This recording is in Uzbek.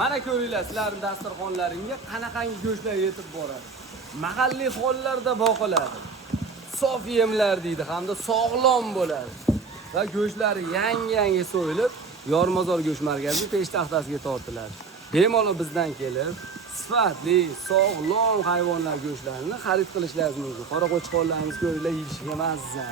Mana ko'ringlar, sizlarning dasturxonlaringga qanaqangi go'shtlar yetib boradi. Mahalliy hollarda boqiladi. Sof yemlar deydi hamda sog'lom bo'ladi. Va go'shtlari yangi so'yilib, Yormazor go'sht markazi peshtaxtasiga tortiladi. Bemalol bizdan kelib, sifatli, sog'lom hayvonlar go'shtlarini xarid qilishlaringiz mumkin. Qora qo'chqorlarimiz ko'ringlar, yeyishga mazza.